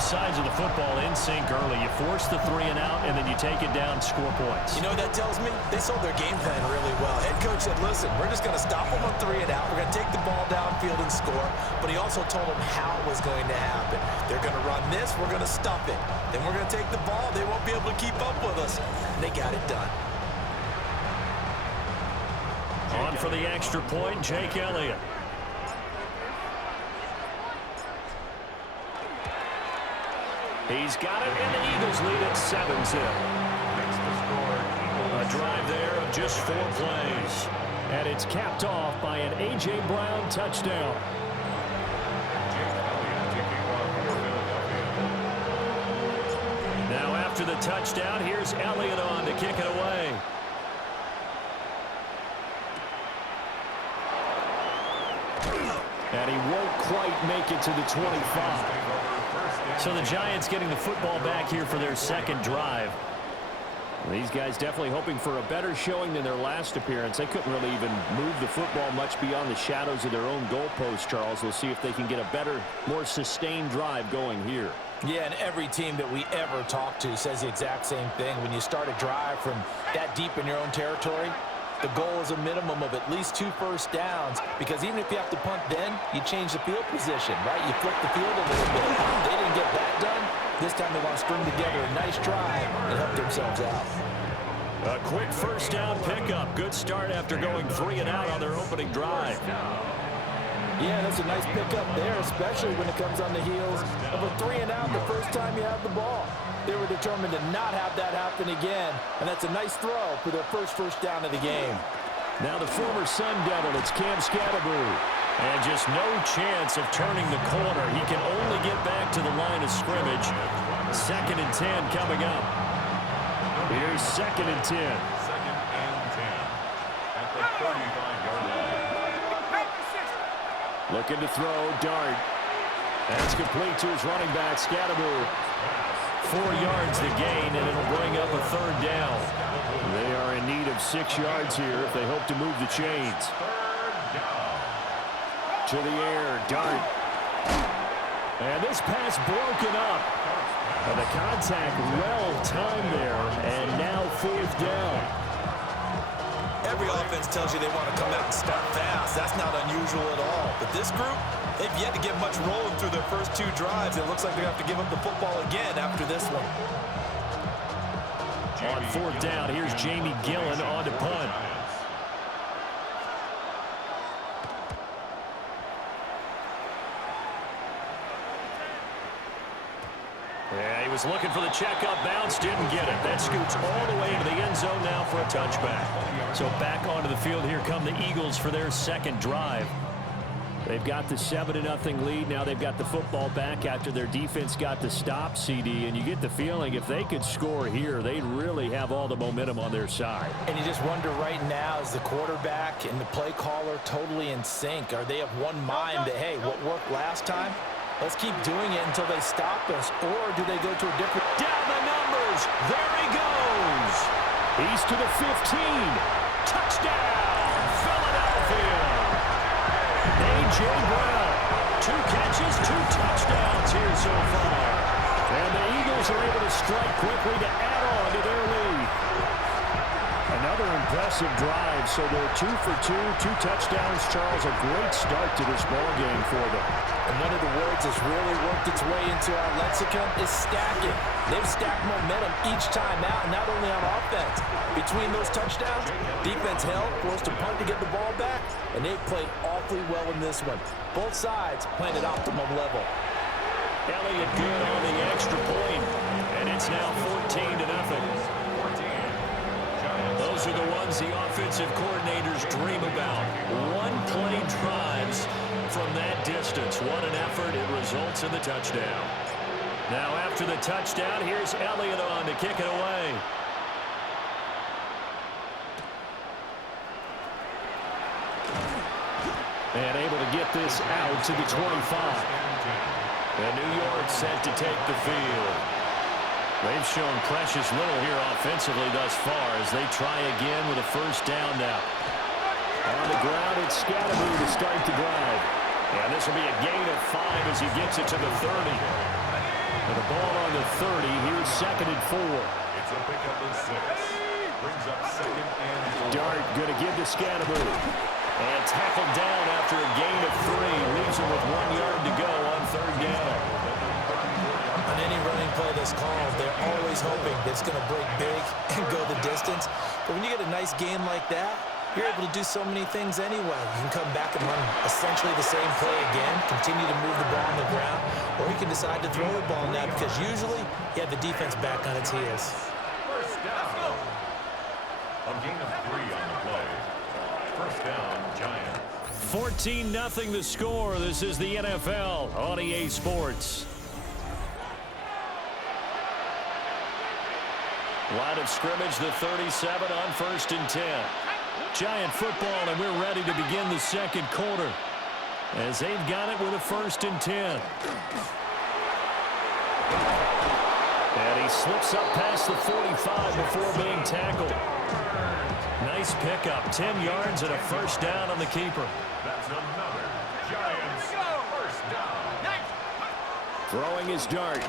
both sides of the football in sync early. You force the 3 and out, and then you take it down, score points. You know what that tells me? They sold their game plan really well. Head coach said, listen, we're just going to stop them on 3 and out. We're going to take the ball downfield and score. But he also told them how it was going to happen. They're going to run this. We're going to stop it. Then we're going to take the ball. They won't be able to keep up with us. And they got it done. On for the extra point, Jake Elliott. He's got it, and the Eagles lead at 7-0. A drive there of just 4 plays. And it's capped off by an A.J. Brown touchdown. Now after the touchdown, here's Elliott on to kick it away. And he won't quite make it to the 25. So the Giants getting the football back here for their second drive. These guys definitely hoping for a better showing than their last appearance. They couldn't really even move the football much beyond the shadows of their own goalpost, Charles. We'll see if they can get a better, more sustained drive going here. Yeah, and every team that we ever talk to says the exact same thing. When you start a drive from that deep in your own territory, the goal is a minimum of at least 2 first downs, because even if you have to punt then, you change the field position, right? You flip the field a little bit. They didn't get that done. This time they want to string together a nice drive and help themselves out. A quick first down pickup. Good start after going 3 and out on their opening drive. Yeah, that's a nice pickup there, especially when it comes on the heels of a 3 and out the first time you have the ball. They were determined to not have that happen again, and that's a nice throw for their first down of the game. Now the former Sun Devil, it's Cam Scatterbroo. And just no chance of turning the corner. He can only get back to the line of scrimmage. 2nd and 10 coming up. Here's 2nd and 10. 2nd and 10 at the 35-yard line. Looking to throw, Dart. That's complete to his running back, Scatterbroo. 4 yards the gain, and it'll bring up a 3rd down. They are in need of 6 yards here if they hope to move the chains. To the air, Dart. And this pass broken up. And the contact well timed there, and now 4th down. Every offense tells you they want to come out and start fast. That's not unusual at all. But this group, they've yet to get much rolling through their first 2 drives. It looks like they have to give up the football again after this one. On 4th down, here's Jamie Gillen on to punt. Yeah, he was looking for the checkup bounce, didn't get it. That scoots all the way into the end zone now for a touchback. So back onto the field, here come the Eagles for their second drive. They've got the 7-0 lead. Now they've got the football back after their defense got the stop, CD. And you get the feeling if they could score here, they'd really have all the momentum on their side. And you just wonder right now, is the quarterback and the play caller totally in sync? Are they of one mind that, hey, what worked last time? Let's keep doing it until they stop us. Or do they go to a different... Down the numbers. There he goes. He's to the 15. Touchdown, Philadelphia. A.J. Brown. 2 catches, 2 touchdowns here so far. And the Eagles are able to strike quickly to add on to their lead. Another impressive drive. So they're 2 for 2, 2 touchdowns. Charles, a great start to this ball game for them. And one of the words that's really worked its way into our lexicon is stacking. They've stacked momentum each time out, not only on offense. Between those touchdowns, defense held, forced a punt to get the ball back, and they've played awfully well in this one. Both sides playing at optimum level. Elliott good on the extra point, and it's now 14-0. Those are the ones the offensive coordinators dream about. One-play drives from that distance. What an effort. It results in the touchdown. Now after the touchdown, here's Elliott on to kick it away. And able to get this out to the 25. And New York set to take the field. They've shown precious little here offensively thus far as they try again with a first down now. On the ground, it's Scatterbroo to start the drive. And this will be a gain of 5 as he gets it to the 30. And ball on the 30. Here's 2nd and 4. It's a pickup of 6. Brings up 2nd and 4. Dart going to give to Scatteroo. And tackled down after a gain of 3. Leaves him with 1 yard to go on 3rd down. On any running play that's called, they're always hoping that it's going to break big and go the distance. But when you get a nice game like that, you're able to do so many things anyway. You can come back and run essentially the same play again, continue to move the ball on the ground, or you can decide to throw the ball now because usually you have the defense back on its heels. First down. A gain of 3 on the play. First down, Giants. 14-0 the score. This is the NFL on EA Sports. Line of scrimmage, the 37 on 1st and 10. Giant football, and we're ready to begin the 2nd quarter as they've got it with a 1st and 10. And he slips up past the 45 before being tackled. Nice pickup, 10 yards and a 1st down on the keeper. That's another Giants first down. Throwing his Dart.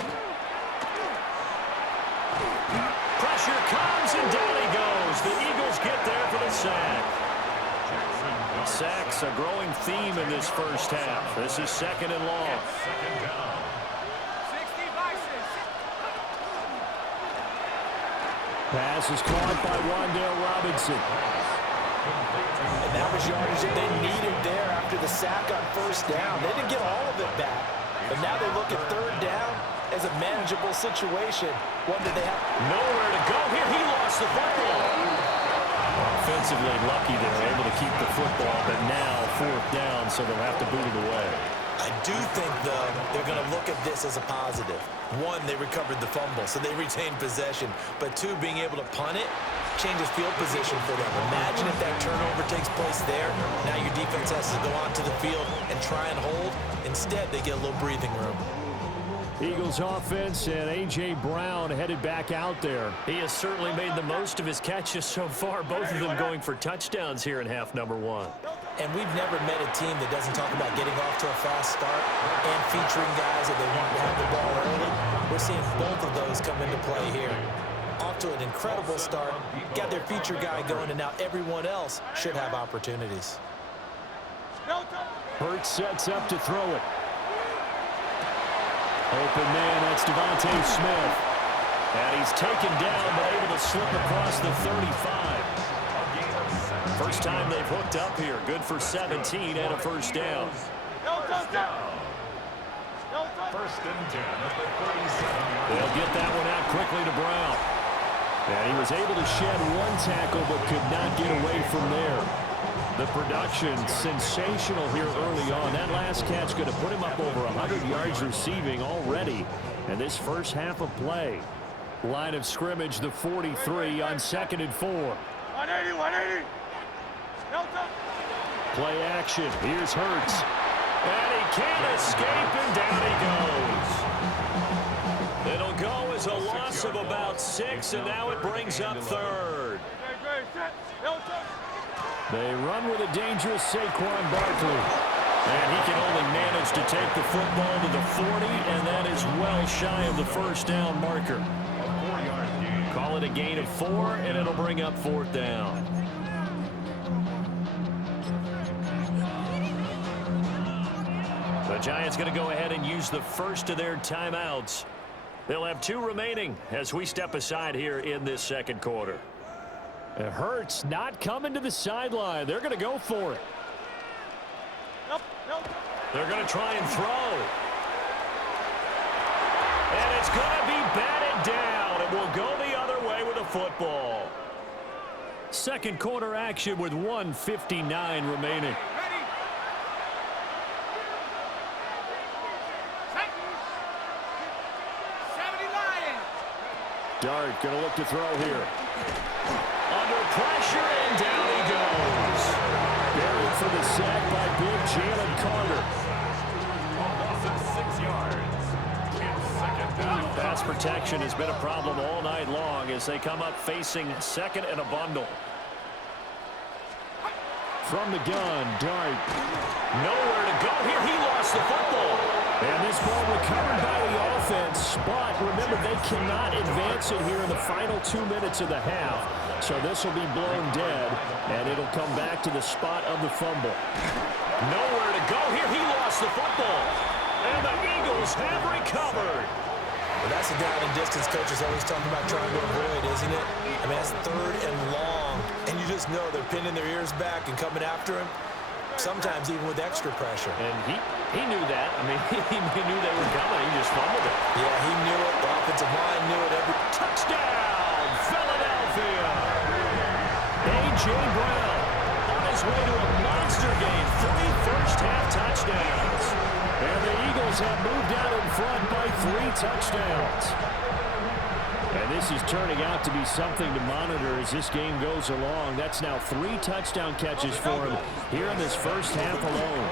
Pressure comes, and down he goes. The Eagles get there for the sack. Sacks a growing theme in this first half. This is 2nd and long. Second down. Pass is caught by Wan'Dale Robinson. And that was yardage that they needed there after the sack on 1st down. They didn't get all of it back, but now they look at 3rd down as a manageable situation. One that they have Nowhere to go here. He lost the football. Offensively lucky they're able to keep the football, but now 4th down, so they'll have to boot it away. I do think, though, they're going to look at this as a positive. 1, they recovered the fumble, so they retained possession. But 2, being able to punt it changes field position for them. Imagine if that turnover takes place there. Now your defense has to go onto the field and try and hold. Instead, they get a little breathing room. Eagles offense and A.J. Brown headed back out there. He has certainly made the most of his catches so far, both of them going for touchdowns here in half number 1. And we've never met a team that doesn't talk about getting off to a fast start and featuring guys that they want to have the ball early. We're seeing both of those come into play here. Off to an incredible start, got their feature guy going, and now everyone else should have opportunities. Hurts sets up to throw it. Open man, that's Devontae Smith. And he's taken down, but able to slip across the 35. First time they've hooked up here. Good for 17 and a 1st down. First and 10 at the 37. They'll get that one out quickly to Brown. And he was able to shed 1 tackle, but could not get away from there. The production sensational here early on. That last catch going to put him up over 100 yards receiving already in this first half of play. Line of scrimmage, the 43 on 2nd and 4. 180. Play action. Here's Hurts. And he can't escape, and down he goes. It'll go as a loss of about 6, and now it brings up 3rd. They run with a dangerous Saquon Barkley. And he can only manage to take the football to the 40, and that is well shy of the 1st down marker. Call it a gain of 4, and it'll bring up 4th down. The Giants going to go ahead and use the first of their timeouts. They'll have 2 remaining as we step aside here in this 2nd quarter. It hurts not coming to the sideline. They're going to go for it. They're going to try and throw. And it's going to be batted down. It will go the other way with the football. 2nd quarter action with 1:59 remaining. Dart going to look to throw here. Under pressure, and down he goes. Buried for the sack by big Jalen Carter. 6 yards. It's 2nd down. Pass protection has been a problem all night long as they come up facing 2nd and a bundle. From the gun, Dart. Nowhere to go here. He lost the football. And this ball recovered by the offense, but but they cannot advance it here in the final 2 minutes of the half. So this will be blown dead, and it'll come back to the spot of the fumble. Nowhere to go here. He lost the football. And the Eagles have recovered. Well, that's a down and distance coaches always talking about trying to avoid, isn't it? I mean, that's 3rd and long, and you just know they're pinning their ears back and coming after him, sometimes even with extra pressure. And he knew that. I mean, he knew they were coming. He just fumbled it. Yeah, he knew it. The offensive line knew it. Touchdown, Philadelphia. A.J. Brown on his way to a monster game. 3 first-half touchdowns. And the Eagles have moved out in front by 3 touchdowns. And this is turning out to be something to monitor as this game goes along. That's now 3 touchdown catches for him here in this first half alone.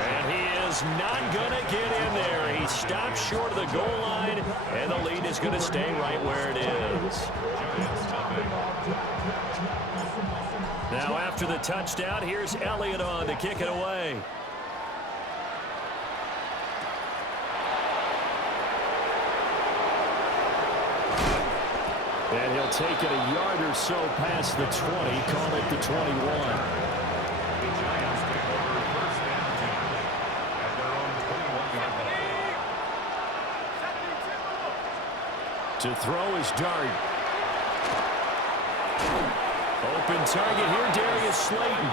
And he is not going to get in there. He stops short of the goal line, and the lead is going to stay right where it is. Now after the touchdown, here's Elliott on to kick it away. And he'll take it a yard or so past the 20, call it the 21. The Giants take over first and 10 at their own 21-yard line. To throw is Dart. Open target here, Darius Slayton.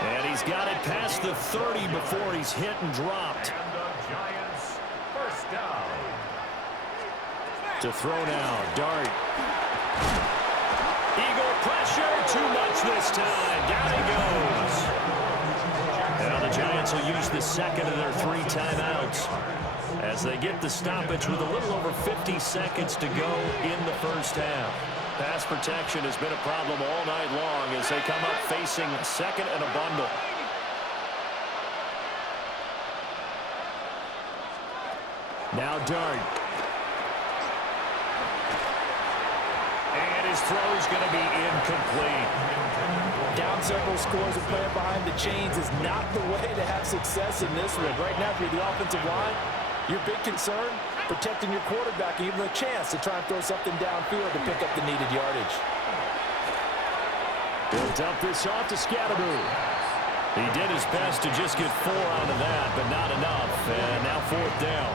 And he's got it past the 30 before he's hit and dropped. And the Giants first down. To throw now, Dart. Eagle pressure, too much this time. Down he goes. Now the Giants will use the second of their 3 timeouts as they get the stoppage with a little over 50 seconds to go in the first half. Pass protection has been a problem all night long as they come up facing second and a bundle. Now Dart. And his throw is going to be incomplete. Down several scores and playing behind the chains is not the way to have success in this one. Right now, if you're the offensive line, your big concern, protecting your quarterback and even a chance to try and throw something downfield to pick up the needed yardage. He'll dump this off to Scatteroo. He did his best to just get 4 out of that, but not enough. And now 4th down.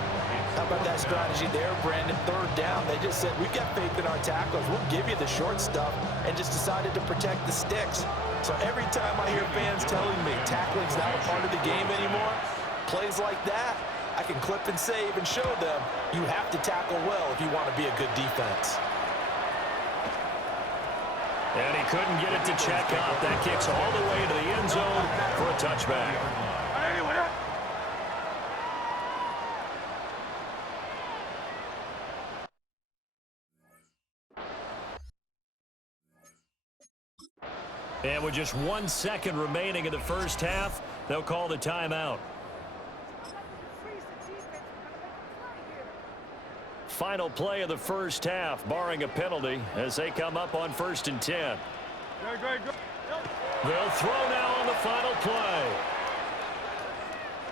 How about that strategy there, Brandon? 3rd down, they just said, we've got faith in our tacklers. We'll give you the short stuff, and just decided to protect the sticks. So every time I hear fans telling me tackling's not a part of the game anymore, plays like that, I can clip and save and show them you have to tackle well if you want to be a good defense. And he couldn't get it to check out. That kicks all the way to the end zone for a touchback. And with just 1 second remaining in the first half, they'll call the timeout. Final play of the first half, barring a penalty, as they come up on 1st and 10. They'll throw now on the final play.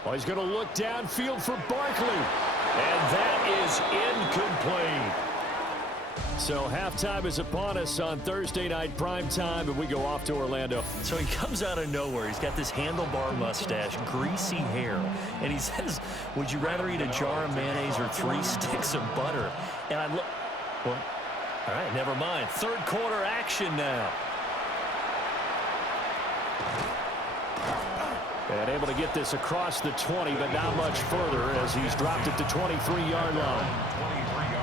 Well, he's going to look downfield for Barkley. And that is incomplete. So halftime is upon us on Thursday night prime time, and we go off to Orlando. So he comes out of nowhere. He's got this handlebar mustache, greasy hair, and he says, would you rather eat a jar of mayonnaise or 3 sticks of butter? And I look, well, all right, never mind. 3rd quarter action now. And able to get this across the 20, but not much further as he's dropped it to 23-yard line.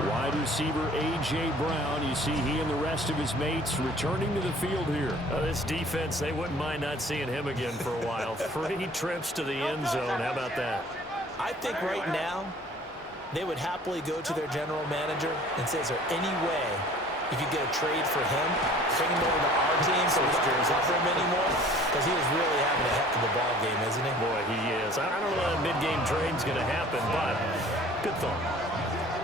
Wide receiver A.J. Brown, you see he and the rest of his mates returning to the field here. This defense, they wouldn't mind not seeing him again for a while. 3 trips to the end zone. How about that? I think right now they would happily go to their general manager and say, is there any way you could get a trade for him, bring him over to our team so we don't cover him anymore? Because he is really having a heck of a ball game, isn't he? Boy, he is. I don't know that mid-game trade's going to happen, but good thought.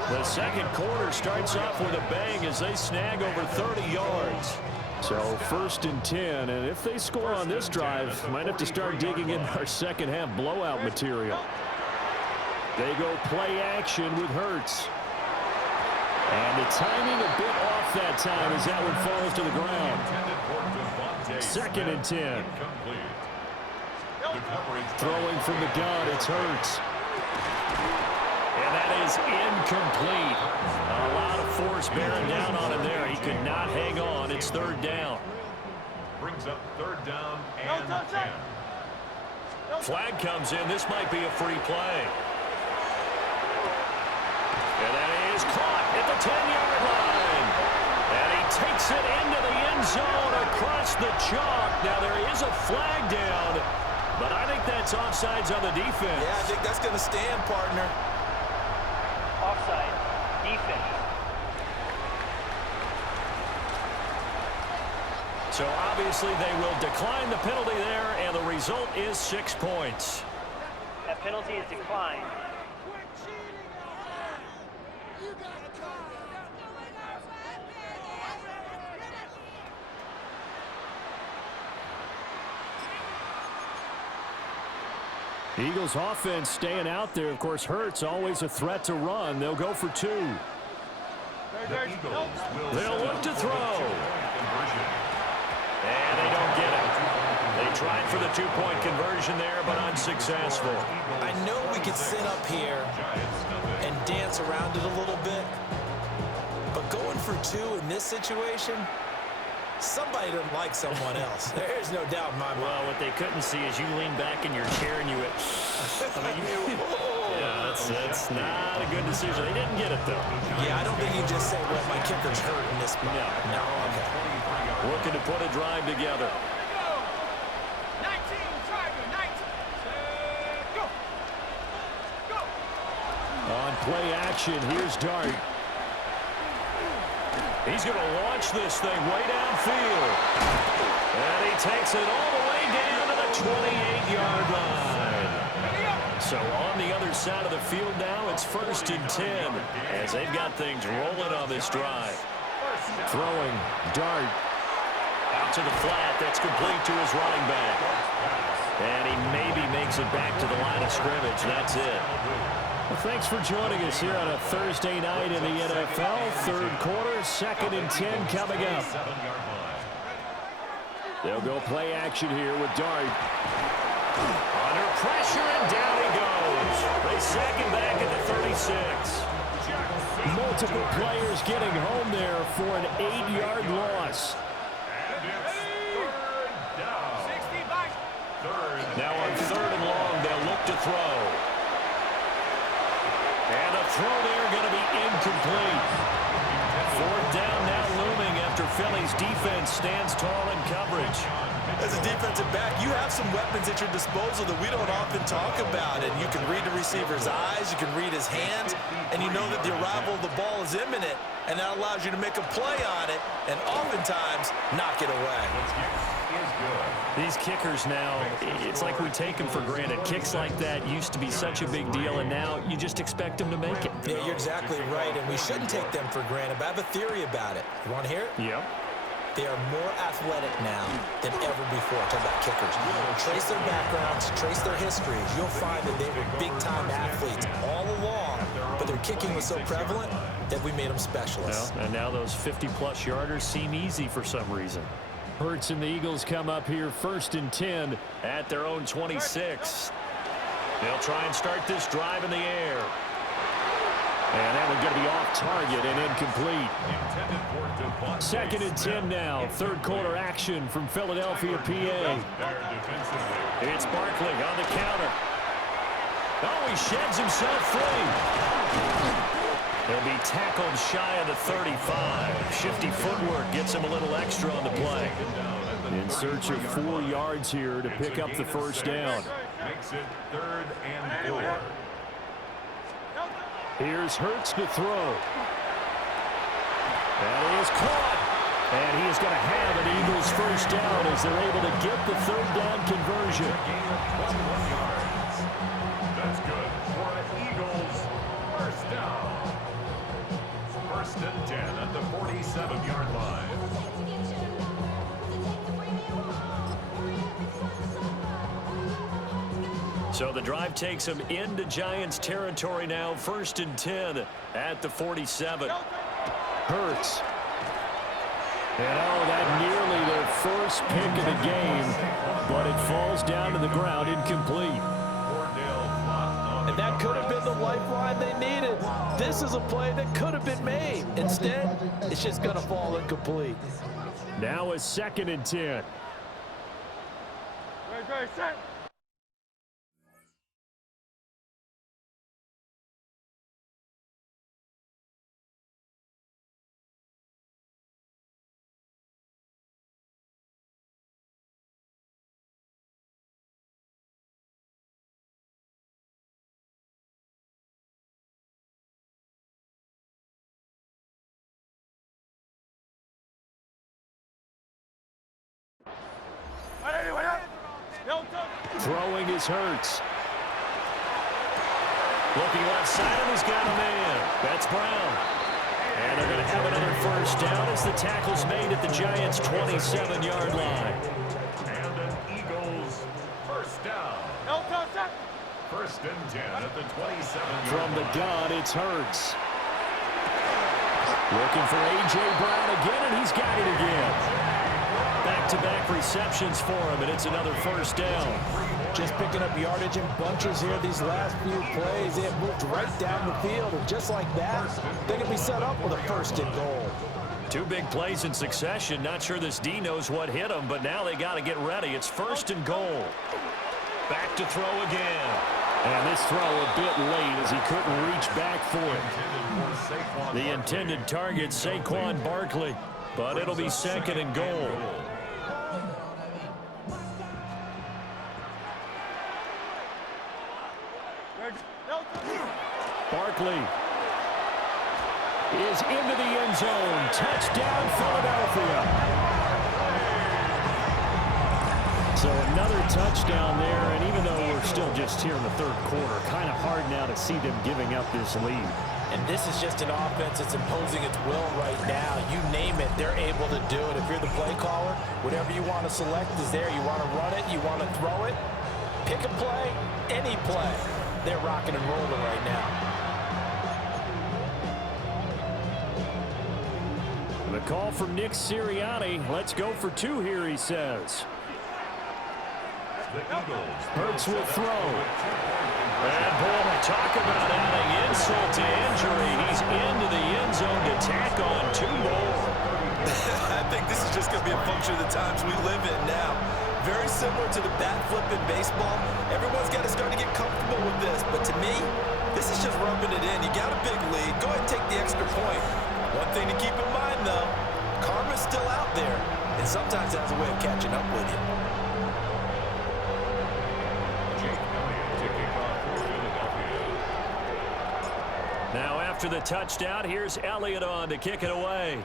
The second quarter starts off with a bang as they snag over 30 yards. So 1st and 10, and if they score on this drive, might have to start digging in our second half blowout material. They go play action with Hurts. timing a bit off that time as that one falls to the ground. 2nd and 10. Throwing from the gun, it's Hurts. And that is incomplete. A lot of force bearing down on him there. He could not hang on. It's 3rd down. Brings up 3rd down and 10. Flag comes in. This might be a free play. And that is caught at the 10-yard line. And he takes it into the end zone across the chalk. Now there is a flag down, but I think that's offsides on the defense. Yeah, I think that's going to stand, partner. Offside. Defense. So obviously they will decline the penalty there, and the result is 6 points. That penalty is declined. Eagles offense staying out there. Of course, Hurts always a threat to run. They'll go for 2. They'll look to throw. And they don't get it. They tried for the 2-point conversion there, but unsuccessful. I know we could sit up here and dance around it a little bit, but going for 2 in this situation, somebody doesn't like someone else. There's no doubt in my mind. Well, what they couldn't see is you lean back in your chair and you went, yeah, that's not a good decision. They didn't get it, though. Yeah, I don't think you just say, well, my kicker's hurt in this spot. No, okay. Looking to put a drive together. 19, driver, 19. Go. Go. On play action, here's Dart. He's going to launch this thing way downfield. And he takes it all the way down to the 28-yard line. So on the other side of the field now, it's 1st and 10 as they've got things rolling on this drive. Throwing, Dart. Out to the flat. That's complete to his running back. And he maybe makes it back to the line of scrimmage. That's it. Well, thanks for joining us here on a Thursday night in the NFL. 3rd quarter, 2nd and 10 coming up. They'll go play action here with Dart. Under pressure, and down he goes. They sack him back at the 36. Multiple players getting home there for an 8-yard loss. Now on 3rd and long, they'll look to throw. And the throw there going to be incomplete. 4th down now looming after Philly's defense stands tall in coverage. As a defensive back, you have some weapons at your disposal that we don't often talk about. And you can read the receiver's eyes, you can read his hands, and you know that the arrival of the ball is imminent, and that allows you to make a play on it and oftentimes knock it away. These kickers now, it's like we take them for granted. Kicks like that used to be such a big deal, and now you just expect them to make it. Yeah, you're exactly right, and we shouldn't take them for granted, but I have a theory about it. You want to hear it? Yep. They are more athletic now than ever before. Talk about kickers. Trace their backgrounds, trace their histories. You'll find that they were big-time athletes all along, but their kicking was so prevalent that we made them specialists. Well, and now those 50-plus yarders seem easy for some reason. Hurts and the Eagles come up here 1st and 10 at their own 26. They'll try and start this drive in the air. And that one's going to be off target and incomplete. 2nd and 10 now. 3rd quarter action from Philadelphia, PA. It's Barkley on the counter. Oh, he sheds himself free. He'll be tackled shy of the 35. Shifty footwork gets him a little extra on the play. In search of 4 yards here to pick up the 1st down. Makes it 3rd and 4. Here's Hurts to throw. That is caught. And he is going to have an Eagles 1st down as they're able to get the 3rd down conversion. That's good for an Eagles 1st down. 1st and 10 at the 47-yard line. So the drive takes them into Giants territory now. 1st and 10 at the 47. Hurts. And that nearly their first pick of the game, but it falls down to the ground incomplete. And that could have been the lifeline they needed. This is a play that could have been made. Instead, it's just going to fall incomplete. Now a 2nd and 10. Ready, set. Throwing is Hurts. Looking left side, and he's got a man. That's Brown. And they're going to have another first down as the tackle's made at the Giants' 27-yard line. And an Eagles first down. First and 10 at the 27-yard line. From the gun, it's Hurts. Looking for A.J. Brown again, and he's got it again. Back-to-back receptions for him, and it's another first down. Just picking up yardage in bunches here these last few plays. They have moved right down the field, and just like that, they can be set up with a first and goal. 2 big plays in succession. Not sure this D knows what hit him, but now they got to get ready. It's first and goal. Back to throw again. And this throw a bit late as he couldn't reach back for it. The intended target, Saquon Barkley, but it'll be 2nd and goal. Barkley is into the end zone. Touchdown, Philadelphia. So another touchdown there, and even though we're still just here in the 3rd quarter, kind of hard now to see them giving up this lead. And this is just an offense that's imposing its will right now. You name it, they're able to do it. If you're the play caller, whatever you want to select is there. You want to run it, you want to throw it, pick a play, any play. They're rocking and rolling right now. The call from Nick Sirianni. Let's go for 2 here, he says. The Eagles. Hurts will throw. And boy, talk about adding insult to injury. He's into the end zone to tack on 2 more. I think this is just going to be a function of the times we live in now. Very similar to the bat flip in baseball. Everyone's got to start to get comfortable with this. But to me, this is just rubbing it in. You got a big lead. Go ahead and take the extra point. One thing to keep in mind, though, karma's still out there. And sometimes it has a way of catching up with you. Now after the touchdown, here's Elliott on to kick it away.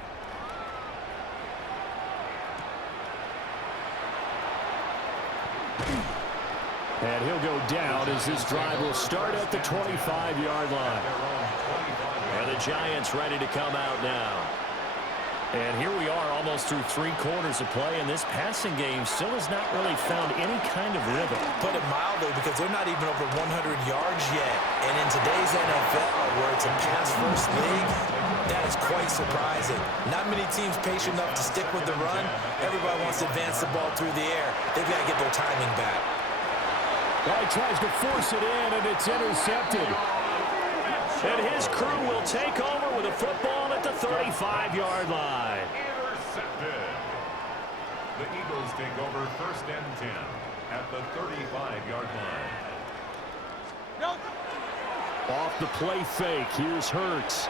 And he'll go down as this drive will start at the 25-yard line. And the Giants ready to come out now. And here we are almost through 3 quarters of play, and this passing game still has not really found any kind of rhythm. Put it mildly, because they're not even over 100 yards yet. And in today's NFL, where it's a pass-first league, that is quite surprising. Not many teams patient enough to stick with the run. Everybody wants to advance the ball through the air. They've got to get their timing back. Well, he tries to force it in, and it's intercepted. And his crew will take over with a football at the 35-yard line. Intercepted. The Eagles take over first and 10 at the 35-yard line. Off the play fake, here's Hurts.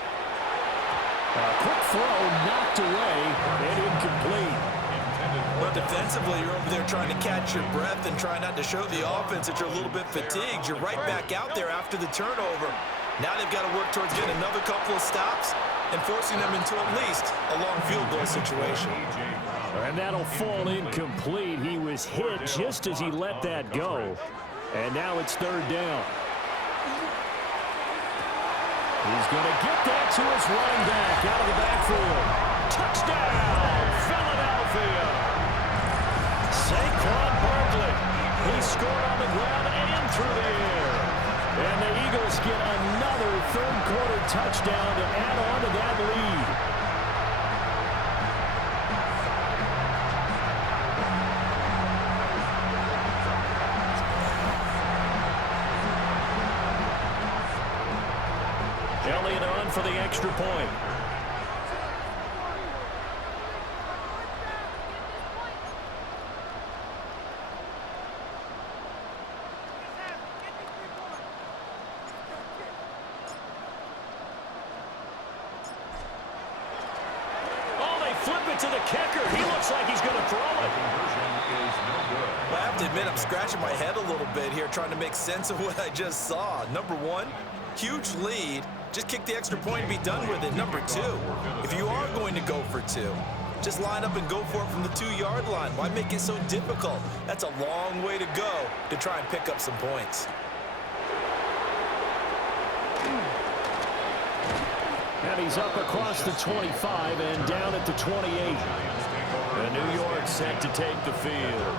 A quick throw knocked away and incomplete. But defensively, you're over there trying to catch your breath and trying not to show the offense that you're a little bit fatigued. You're right back out there after the turnover. Now they've got to work towards getting another couple of stops and forcing them into at least a long field goal situation. And that'll fall incomplete. He was hit just as he let that go. And now it's 3rd down. He's going to get that to his running back out of the backfield. Touchdown, Philadelphia. Saquon Barkley. He scored on the ground and through the air. And the Eagles get another 3rd quarter touchdown to add on to that lead. for the extra point. Flip it to the kicker. He looks like he's going to throw it. Well, I have to admit, I'm scratching my head a little bit here trying to make sense of what I just saw. Number one, huge lead. Just kick the extra point and be done with it. Number two, if you are going to go for two, just line up and go for it from the 2-yard line. Why make it so difficult? That's a long way to go to try and pick up some points. And he's up across the 25 and down at the 28. And New York set to take the field.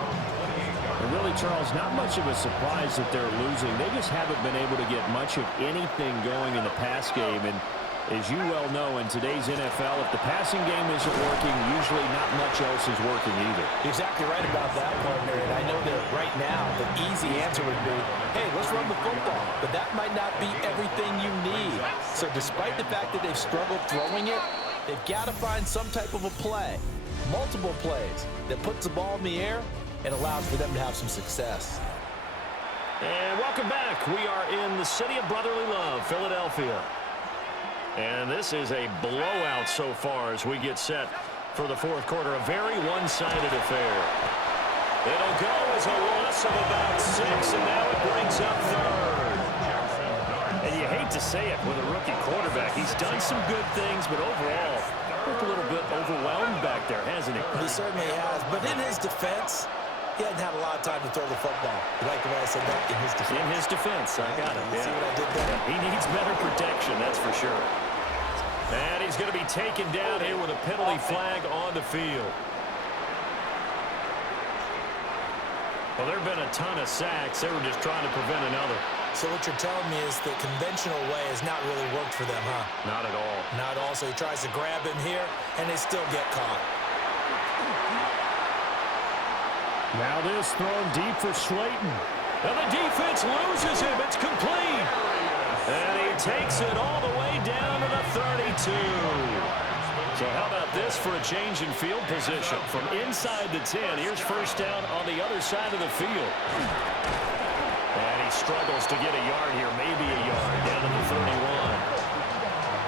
And really, Charles, not much of a surprise that they're losing. They just haven't been able to get much of anything going in the pass game. And as you well know, in today's NFL, if the passing game isn't working, usually not much else is working either. Exactly right about that, partner. And I know that right now the easy answer would be, hey, let's run the football. But that might not be everything you need. So despite the fact that they've struggled throwing it, they've got to find some type of a play, multiple plays, that puts the ball in the air and allows for them to have some success. And welcome back. We are in the city of brotherly love, Philadelphia. And this is a blowout so far as we get set for the fourth quarter. A very one-sided affair. It'll go as a loss of about 6, and now it brings up third. And you hate to say it with a rookie quarterback. He's done some good things, but overall, looked a little bit overwhelmed back there, hasn't he? He certainly has. But in his defense, he hadn't had a lot of time to throw the football. You like the way I said that? In his defense. In his defense, I got it. You see what I did there? He needs better protection, that's for sure. And he's going to be taken down here with a penalty flag on the field. Well, there have been a ton of sacks. They were just trying to prevent another. So what you're telling me is the conventional way has not really worked for them, huh? Not at all. Not at all. So he tries to grab him here, and they still get caught. Now this thrown deep for Slayton. And the defense loses him. It's complete. And he takes it all the way down to the 32. So how about this for a change in field position? From inside the 10, here's first down on the other side of the field. And he struggles to get a yard here, maybe a yard, down to the 31.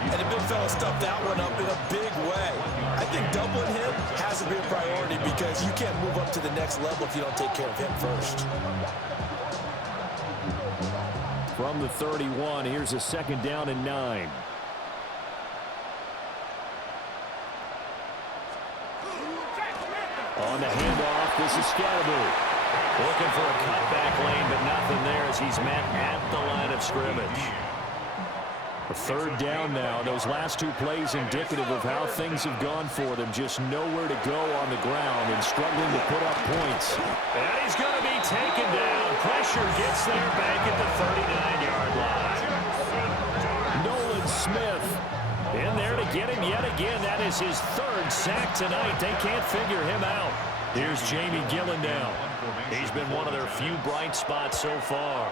And the big fella stuffed that one up in a big way. I think doubling him has to be a priority because you can't move up to the next level if you don't take care of him first. From the 31, here's a second down and 9. On the handoff, this is Scatterby. Looking for a cutback lane, but nothing there as he's met at the line of scrimmage. A third down now. Those last two plays indicative of how things have gone for them. Just nowhere to go on the ground and struggling to put up points. And he's going to be taken down. Pressure gets there back at the 39-yard line. Nolan Smith in there to get him yet again. That is his third sack tonight. They can't figure him out. Here's Jamie Gillen now. He's been one of their few bright spots so far.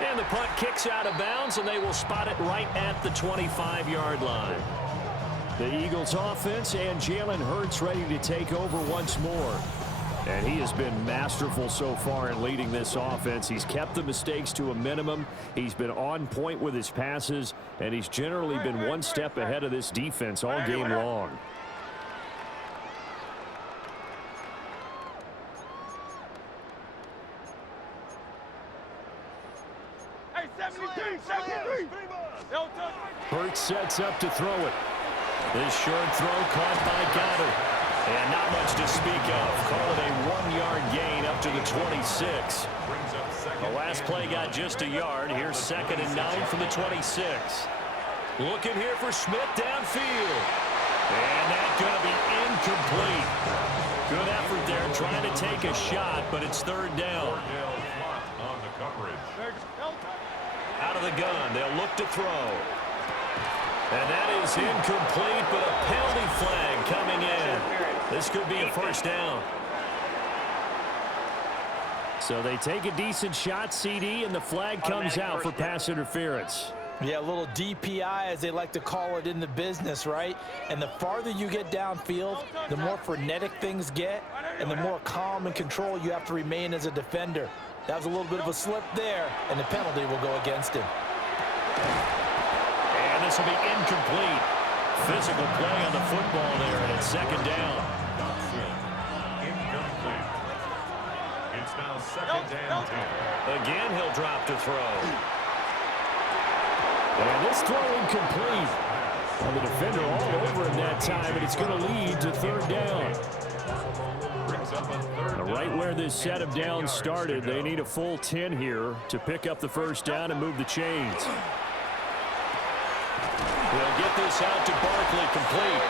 And the punt kicks out of bounds, and they will spot it right at the 25-yard line. The Eagles offense and Jalen Hurts ready to take over once more. And he has been masterful so far in leading this offense. He's kept the mistakes to a minimum. He's been on point with his passes, and he's generally been one step ahead of this defense all game long. Hurts sets up to throw it. This short throw caught by Goddard. And not much to speak of. Call it a 1-yard gain up to the 26. The last play got just a yard. Here's second and 9 from the 26. Looking here for Smith downfield. And that's going to be incomplete. Good effort there trying to take a shot, but it's third down. Out of the gun, they'll look to throw. And that is incomplete, but a penalty flag coming in. This could be a first down. So they take a decent shot, CD, and the flag comes out for pass interference. Yeah, a little DPI, as they like to call it in the business, right? And the farther you get downfield, the more frenetic things get, and the more calm and control you have to remain as a defender. That was a little bit of a slip there, and the penalty will go against him. And this will be incomplete. Physical play on the football there, and it's second down. Incomplete. It's now second and 10. Again, he'll drop to throw. And this throw incomplete. And the defender all over him that time, and it's going to lead to third down. Right where this set of downs started, they need a full 10 here to pick up the first down and move the chains. They'll get this out to Barkley, complete.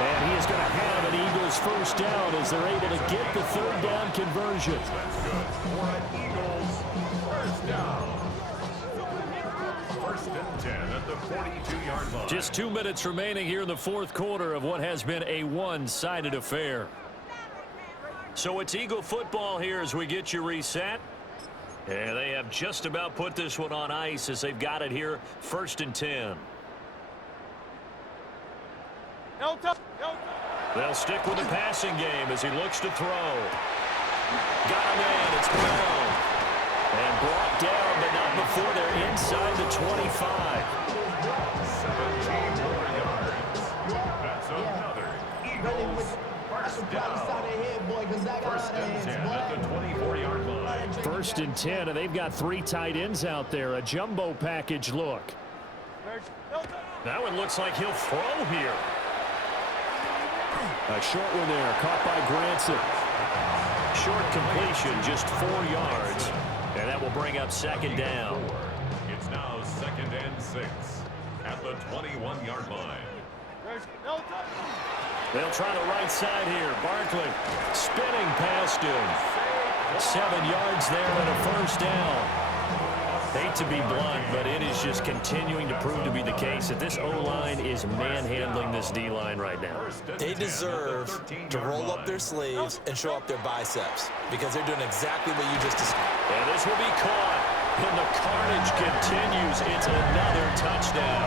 And he is going to have an Eagles first down as they're able to get the third down conversion. That's good for an Eagles first down. First and 10 at the 42-yard line. Just 2 minutes remaining here in the fourth quarter of what has been a one-sided affair. So it's Eagle football here as we get you reset. And they have just about put this one on ice as they've got it here, first and 10. They'll stick with the passing game as he looks to throw. Got him in. It's Brown. And brought down, but not before they're inside the 25. 17 more yards. That's another Eagles first down. First and 10 at the 24-yard line. First and 10, and they've got 3 tight ends out there. A jumbo package look. That one looks like he'll throw here. A short one there, caught by Granson. Short completion, just 4 yards. And that will bring up second down. It's now second and 6 at the 21-yard line. They'll try the right side here. Barkley spinning past him. 7 yards there and a first down. Hate to be blunt, but it is just continuing to prove to be the case that this O-line is manhandling this D-line right now. They deserve to roll up their sleeves and show up their biceps because they're doing exactly what you just described. And this will be caught. And the carnage continues. It's another touchdown.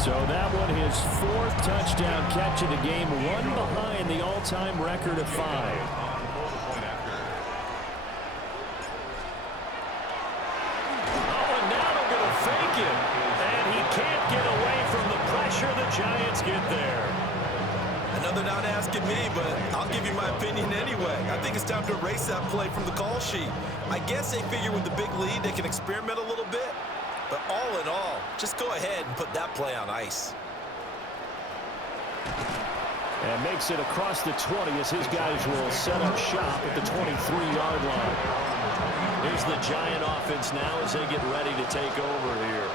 So that one, his 4th touchdown catch of the game, one behind the all-time record of 5. And he can't get away from the pressure. The Giants get there. I know they're not asking me, but I'll give you my opinion anyway. I think it's time to erase that play from the call sheet. I guess they figure with the big lead they can experiment a little bit. But all in all, just go ahead and put that play on ice. And makes it across the 20 as his guys will set up shop at the 23-yard line. Here's the Giant offense now as they get ready to take over here.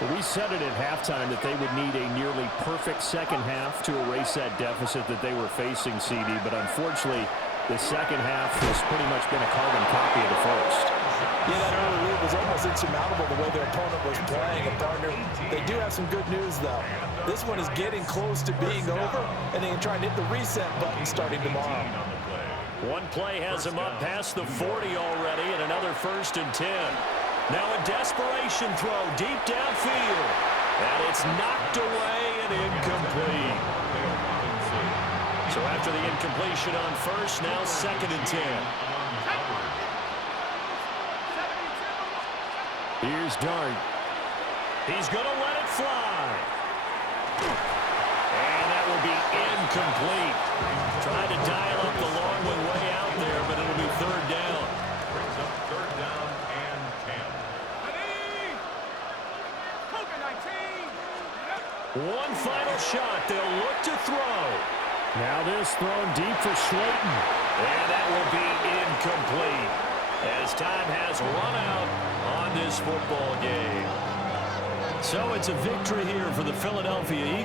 Well, we said it at halftime that they would need a nearly perfect second half to erase that deficit that they were facing, CD. But unfortunately, the second half has pretty much been a carbon copy of the first. Yeah, that early lead was almost insurmountable the way their opponent was playing. And, partner, they do have some good news, though. This one is getting close to being over, and they can try and hit the reset button starting tomorrow. One play has him up past the 40 already, and another first and 10. Now a desperation throw deep downfield. And it's knocked away and incomplete. So after the incompletion on first, now second and 10. Here's Dart. He's going to let it fly. And that will be incomplete. Tried to dial up the long one way out there, but it'll be third down. Brings up third down and 10. One final shot. They'll look to throw. Now this thrown deep for Slayton. And that will be incomplete as time has run out on this football game. So it's a victory here for the Philadelphia Eagles.